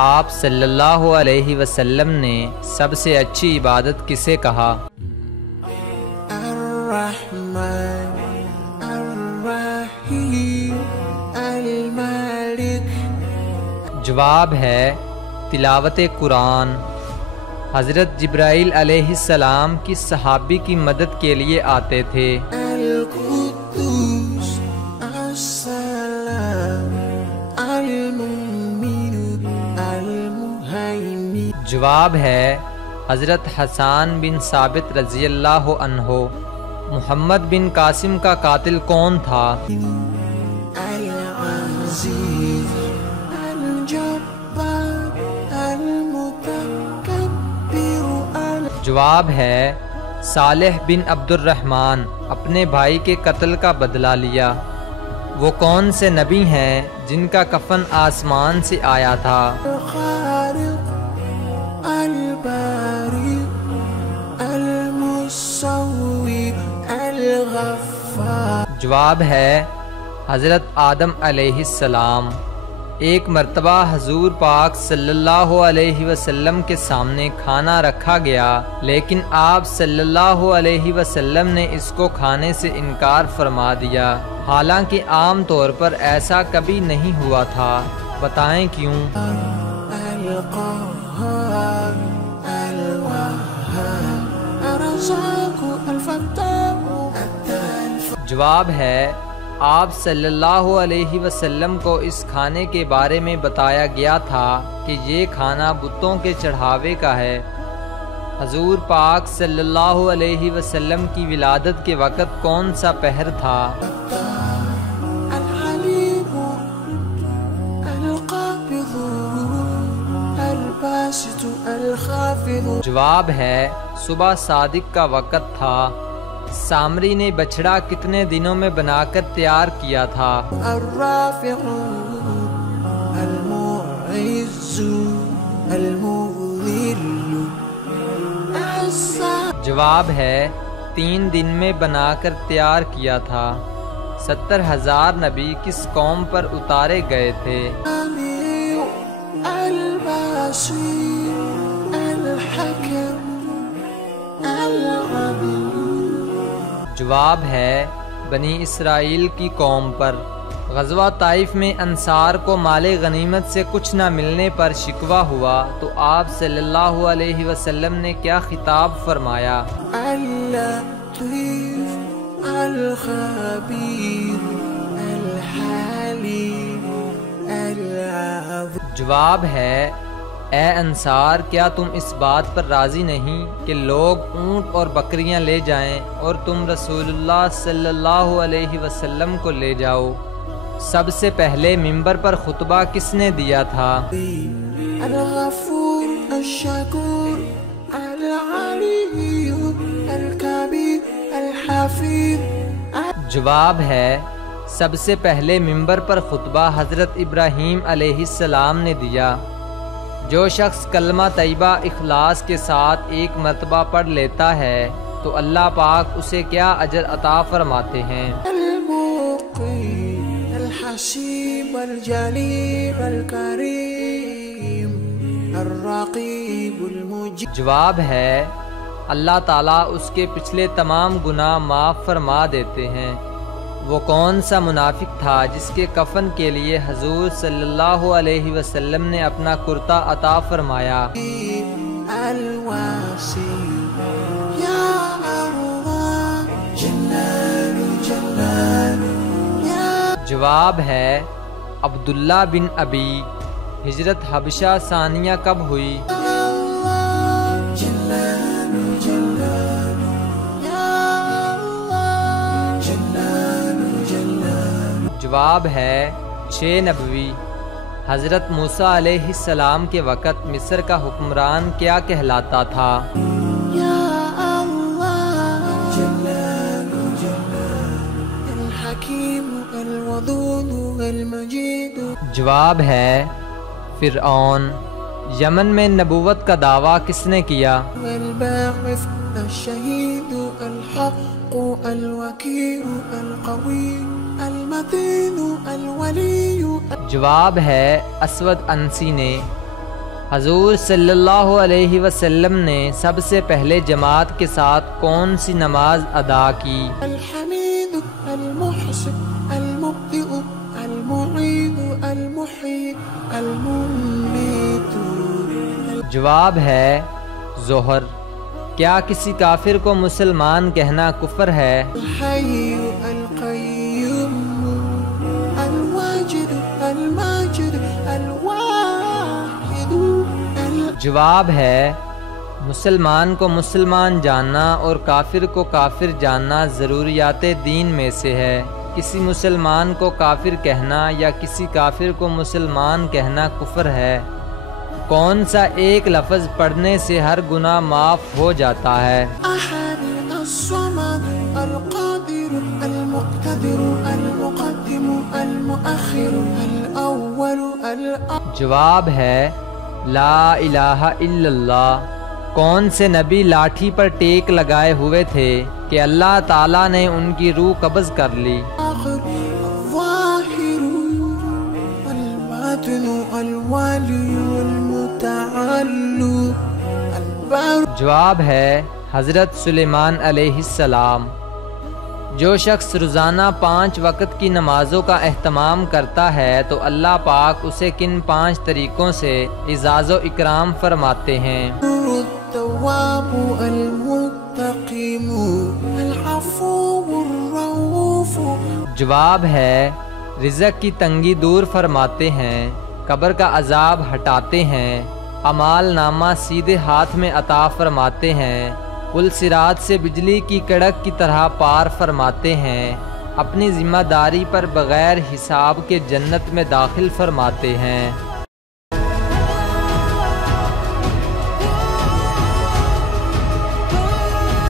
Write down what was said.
آپ صلی اللہ علیہ وسلم نے سب سے اچھی عبادت کسے کہا؟ الرحمن الرحیم المالک۔ جواب ہے تلاوت قرآن۔ حضرت جبرائیل علیہ السلام کس صحابی کی مدد کے لیے آتے تھے؟ القدوس السلام المؤمن المہیمن۔ جواب ہے حضرت حسان بن ثابت رضی اللہ عنہ۔ محمد بن قاسم کا قاتل کون تھا؟ العزیز الجبار المتکبر۔ جواب ہے صالح بن عبد الرحمن۔ اپنے بھائی کے قتل کا بدلہ لیا۔ وہ کون سے نبی ہیں جن کا کفن آسمان سے آیا تھا؟ الخالق الباری المصور الغفار۔ جواب ہے حضرت آدم علیہ السلام۔ ایک مرتبہ حضور پاک صلی اللہ علیہ وسلم کے سامنے کھانا رکھا گیا، لیکن آپ صلی اللہ علیہ وسلم نے اس کو کھانے سے انکار فرما دیا، حالانکہ عام طور پر ایسا کبھی نہیں ہوا تھا، بتائیں کیوں؟ القهار الوهاب الرزاق الفتاح التالف۔ جواب ہے آپ صلی اللہ علیہ وسلم کو اس کھانے کے بارے میں بتایا گیا تھا کہ یہ کھانا بتوں کے چڑھاوے کا ہے۔ حضور پاک صلی اللہ علیہ وسلم کی ولادت کے وقت کون سا پہر تھا؟ العليم القابض الباسط الخافض۔ جواب ہے صبح صادق کا وقت تھا۔ سامری نے بچڑا کتنے دنوں میں بنا کر تیار کیا تھا؟ الرافع المعز المذل السابق۔ جواب ہے 3 دن میں بنا کر تیار کیا تھا۔ 70,000 نبی کس قوم پر اتارے گئے تھے؟ البصير الحكم العليم۔ جواب ہے بنی اسرائیل کی قوم پر۔ غزوہ طائف میں انصار کو مال غنیمت سے کچھ نہ ملنے پر شکوہ ہوا تو آپ صلی اللہ علیہ وسلم نے کیا خطاب فرمایا؟ اللطيف الخبير الحليم العظيم۔ جواب ہے اے انصار، کیا تم اس بات پر راضی نہیں کہ لوگ اونٹ اور بکریاں لے جائیں اور تم رسول اللہ صلی اللہ علیہ وسلم کو لے جاؤ؟ سب سے پہلے ممبر پر خطبہ کس نے دیا تھا؟ الغفور الشکور العلی الکبیر الحفیظ۔ جواب ہے سب سے پہلے ممبر پر خطبہ حضرت ابراہیم علیہ السلام نے دیا۔ جو شخص کلمہ طیبہ اخلاص کے ساتھ ایک مرتبہ پڑھ لیتا ہے تو اللہ پاک اسے کیا اجر عطا فرماتے ہیں؟ المقی الحسیب الجلیل الکریم الرقیب المجیب۔ جواب ہے اللہ تعالیٰ اس کے پچھلے تمام گناہ معاف فرما دیتے ہیں۔ وہ کون سا منافق تھا جس کے کفن کے لیے حضور صلی اللہ علیہ وسلم نے اپنا کرتا عطا فرمایا؟ الواسی یا اللہ جلال جلال یا۔ جواب ہے عبداللہ بن ابی۔ ہجرت حبشہ ثانیہ کب ہوئی؟ اللہ جلال جلال یا اللہ جلال جلال۔ جواب ہے 6 نبوی۔ حضرت موسیٰ علیہ السلام کے وقت مصر کا حکمران کیا کہلاتا تھا؟ یا اللہ جلال جلال الحکیم الودود المجید۔ جواب ہے فرعون۔ یمن میں نبوت کا دعویٰ کس نے کیا؟ الباعث الشہید الحق الوکیل القوی المتین الولی۔ جواب ہے اسود انسی نے۔ حضور صلی اللہ علیہ وسلم نے سب سے پہلے جماعت کے ساتھ کون سی نماز ادا کی؟ الحمید المحسن المبدئ المعید المحیی الممیت۔ جواب ہے ظہر۔ کیا کسی کافر کو مسلمان کہنا کفر ہے؟ الحی القیوم الواجد الماجد الواحد جواب ہے مسلمان کو مسلمان جاننا اور کافر کو کافر جاننا ضروریات دین میں سے ہے۔ کسی مسلمان کو کافر کہنا یا کسی کافر کو مسلمان کہنا کفر ہے۔ کون سا ایک لفظ پڑھنے سے ہر گناہ معاف ہو جاتا ہے؟ احد الصمد القادر المقتدر المقدم المؤخر الاول جواب ہے لا الہ الا اللہ۔ کون سے نبی لاٹھی پر ٹیک لگائے ہوئے تھے کہ اللہ تعالیٰ نے ان کی روح قبض کر لی؟ الظاہر الباطن الوالی المتعلی البر۔ جواب ہے حضرت سلیمان علیہ السلام۔ جو شخص روزانہ 5 وقت کی نمازوں کا اہتمام کرتا ہے تو اللہ پاک اسے کن 5 طریقوں سے اعزاز و اکرام فرماتے ہیں؟ التواب المتقیم العفو الرؤوف۔ جواب ہے رزق کی تنگی دور فرماتے ہیں، قبر کا عذاب ہٹاتے ہیں، اعمال نامہ سیدھے ہاتھ میں عطا فرماتے ہیں، پل صراط سے بجلی کی کڑک کی طرح پار فرماتے ہیں، اپنی ذمہ داری پر بغیر حساب کے جنت میں داخل فرماتے ہیں۔